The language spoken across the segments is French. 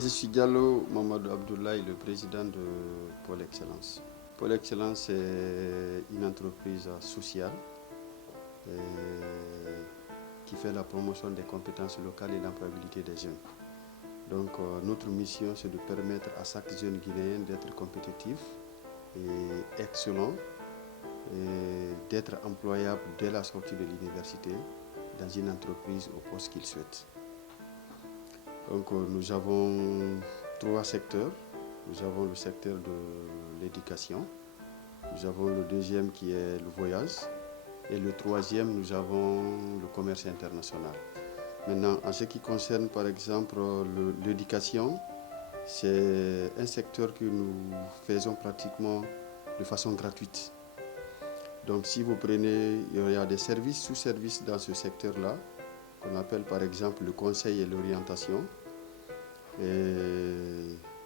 Je suis Diallo Mamadou Abdoulaye, le président de Pôle Excellence. Pôle Excellence est une entreprise sociale qui fait la promotion des compétences locales et l'employabilité des jeunes. Donc notre mission, c'est de permettre à chaque jeune Guinéen d'être compétitif et excellent et d'être employable dès la sortie de l'université dans une entreprise au poste qu'il souhaite. Donc nous avons 3 secteurs. Nous avons le secteur de l'éducation, nous avons le deuxième qui est le voyage et le troisième nous avons le commerce international. Maintenant, en ce qui concerne par exemple l'éducation, c'est un secteur que nous faisons pratiquement de façon gratuite. Donc si vous prenez, il y a des services, sous-services dans ce secteur-là, qu'on appelle par exemple le conseil et l'orientation.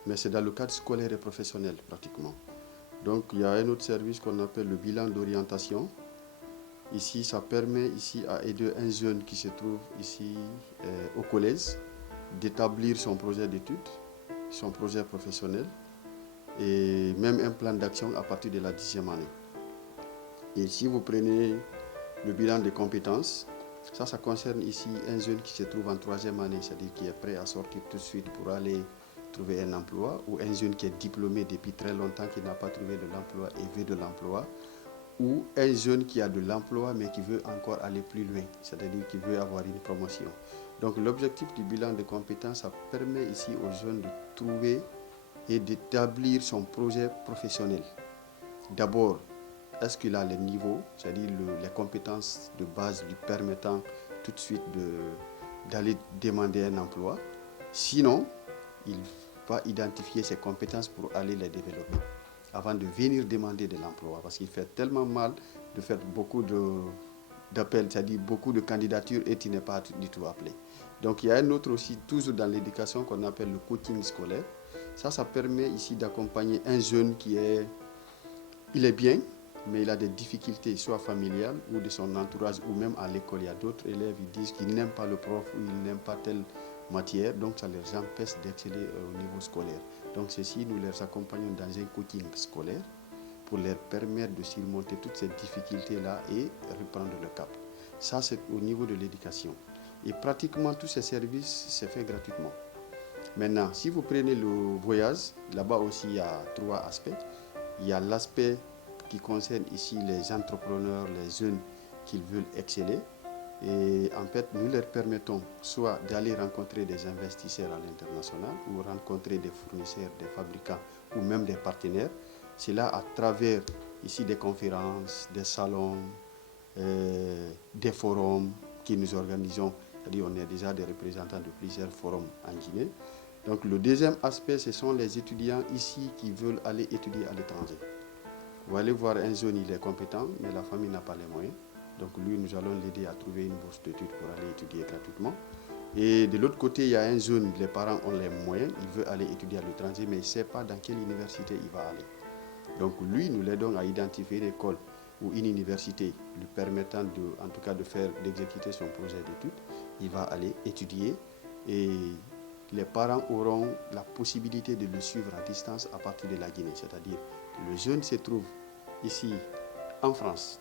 Mais c'est dans le cadre scolaire et professionnel pratiquement. Donc il y a un autre service qu'on appelle le bilan d'orientation. Ici, ça permet à aider un jeune qui se trouve ici au collège d'établir son projet d'études, son projet professionnel et même un plan d'action à partir de la 10e année. Et si vous prenez le bilan des compétences, ça concerne ici un jeune qui se trouve en 3e année, c'est-à-dire qui est prêt à sortir tout de suite pour aller trouver un emploi, ou un jeune qui est diplômé depuis très longtemps, qui n'a pas trouvé de l'emploi et veut de l'emploi, ou un jeune qui a de l'emploi mais qui veut encore aller plus loin, c'est-à-dire qui veut avoir une promotion. Donc l'objectif du bilan de compétences, ça permet ici aux jeunes de trouver et d'établir son projet professionnel. D'abord, est-ce qu'il a les niveaux, c'est-à-dire les compétences de base lui permettant tout de suite d'aller demander un emploi. Sinon, il va identifier ses compétences pour aller les développer avant de venir demander de l'emploi. Parce qu'il fait tellement mal de faire beaucoup d'appels, c'est-à-dire beaucoup de candidatures et tu n'es pas du tout appelé. Donc il y a un autre aussi, toujours dans l'éducation, qu'on appelle le coaching scolaire. Ça permet ici d'accompagner un jeune il est bien, mais il a des difficultés, soit familiales ou de son entourage, ou même à l'école. Il y a d'autres élèves qui disent qu'ils n'aiment pas le prof ou ils n'aiment pas telle matière, donc ça les empêche d'exceller au niveau scolaire. Donc ceci, nous les accompagnons dans un coaching scolaire pour leur permettre de surmonter toutes ces difficultés-là et reprendre le cap. Ça, c'est au niveau de l'éducation. Et pratiquement tous ces services, c'est fait gratuitement. Maintenant, si vous prenez le voyage, là-bas aussi, il y a 3 aspects. Il y a l'aspect qui concerne ici les entrepreneurs, les jeunes qui veulent exceller. Et en fait, nous leur permettons soit d'aller rencontrer des investisseurs à l'international ou rencontrer des fournisseurs, des fabricants ou même des partenaires. C'est là à travers ici des conférences, des salons, des forums que nous organisons. C'est-à-dire on est déjà des représentants de plusieurs forums en Guinée. Donc le deuxième aspect, ce sont les étudiants ici qui veulent aller étudier à l'étranger. Vous allez voir un jeune, il est compétent, mais la famille n'a pas les moyens. Donc lui, nous allons l'aider à trouver une bourse d'études pour aller étudier gratuitement. Et de l'autre côté, il y a un jeune, les parents ont les moyens, il veut aller étudier à l'étranger, mais il ne sait pas dans quelle université il va aller. Donc lui, nous l'aidons à identifier une école ou une université lui permettant en tout cas d'exécuter son projet d'études. Il va aller étudier et les parents auront la possibilité de le suivre à distance à partir de la Guinée. C'est-à-dire le jeune se trouve ici en France,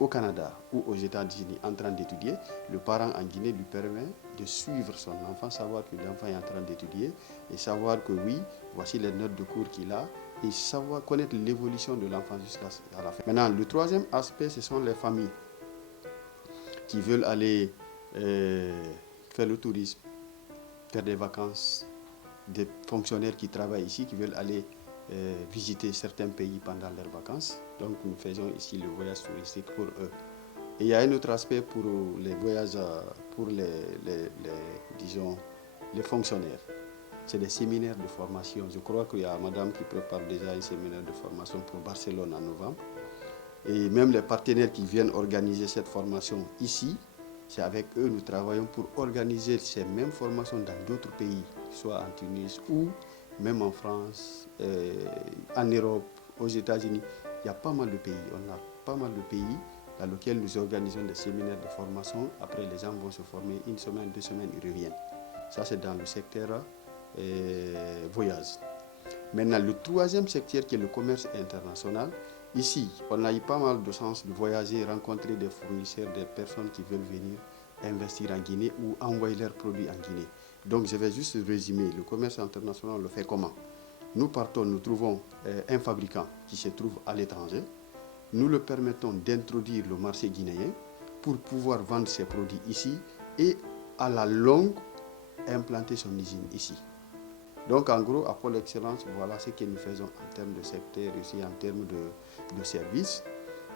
au Canada ou aux États-Unis en train d'étudier. Le parent en Guinée lui permet de suivre son enfant, savoir que l'enfant est en train d'étudier et savoir que oui, voici les notes de cours qu'il a et savoir connaître l'évolution de l'enfant jusqu'à la fin. Maintenant, le troisième aspect, ce sont les familles qui veulent aller faire le tourisme, faire des vacances, des fonctionnaires qui travaillent ici, qui veulent aller visiter certains pays pendant leurs vacances. Donc nous faisons ici le voyage touristique pour eux. Et il y a un autre aspect pour les voyages, pour disons, les fonctionnaires. C'est des séminaires de formation. Je crois qu'il y a madame qui prépare déjà un séminaire de formation pour Barcelone en novembre. Et même les partenaires qui viennent organiser cette formation ici, c'est avec eux que nous travaillons pour organiser ces mêmes formations dans d'autres pays, soit en Tunis ou même en France, en Europe, aux États-Unis. Il y a pas mal de pays. On a pas mal de pays dans lesquels nous organisons des séminaires de formation. Après, les gens vont se former une semaine, 2 semaines, ils reviennent. Ça, c'est dans le secteur voyagent. Maintenant, le troisième secteur qui est le commerce international, ici, on a eu pas mal de chance de voyager, rencontrer des fournisseurs, des personnes qui veulent venir investir en Guinée ou envoyer leurs produits en Guinée. Donc, je vais juste résumer. Le commerce international, on le fait comment? Nous partons, nous trouvons un fabricant qui se trouve à l'étranger. Nous le permettons d'introduire le marché guinéen pour pouvoir vendre ses produits ici et à la longue implanter son usine ici. Donc en gros, à Pôle Excellence, voilà ce que nous faisons en termes de secteur, aussi en termes de services.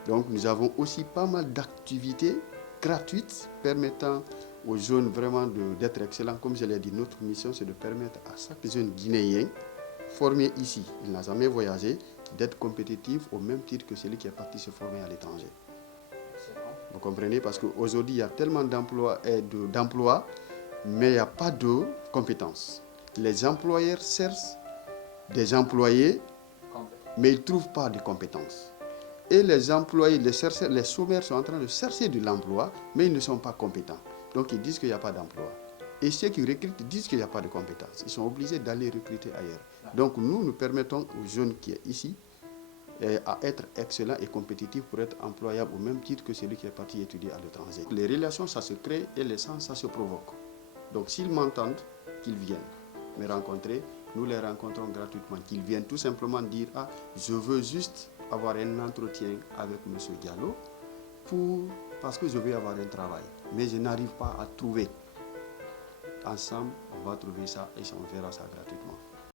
Donc nous avons aussi pas mal d'activités gratuites permettant aux jeunes vraiment d'être excellents. Comme je l'ai dit, notre mission c'est de permettre à chaque jeune guinéen formé ici, il n'a jamais voyagé, d'être compétitif au même titre que celui qui est parti se former à l'étranger. Vous comprenez? Parce qu'aujourd'hui, il y a tellement d'emplois, mais il n'y a pas de compétences. Les employeurs cherchent des employés, mais ils ne trouvent pas de compétences. Et les employés, les chômeurs sont en train de chercher de l'emploi, mais ils ne sont pas compétents. Donc ils disent qu'il n'y a pas d'emploi. Et ceux qui recrutent disent qu'il n'y a pas de compétences. Ils sont obligés d'aller recruter ailleurs. Donc nous permettons aux jeunes qui sont ici à être excellents et compétitifs pour être employables au même titre que celui qui est parti étudier à l'étranger. Les relations, ça se crée et les sens, ça se provoque. Donc s'ils m'entendent, qu'ils viennent me rencontrer, nous les rencontrons gratuitement, qu'ils viennent tout simplement dire « Ah, je veux juste avoir un entretien avec M. Diallo parce que je veux avoir un travail, mais je n'arrive pas à trouver. » Ensemble, on va trouver ça et on verra ça gratuitement.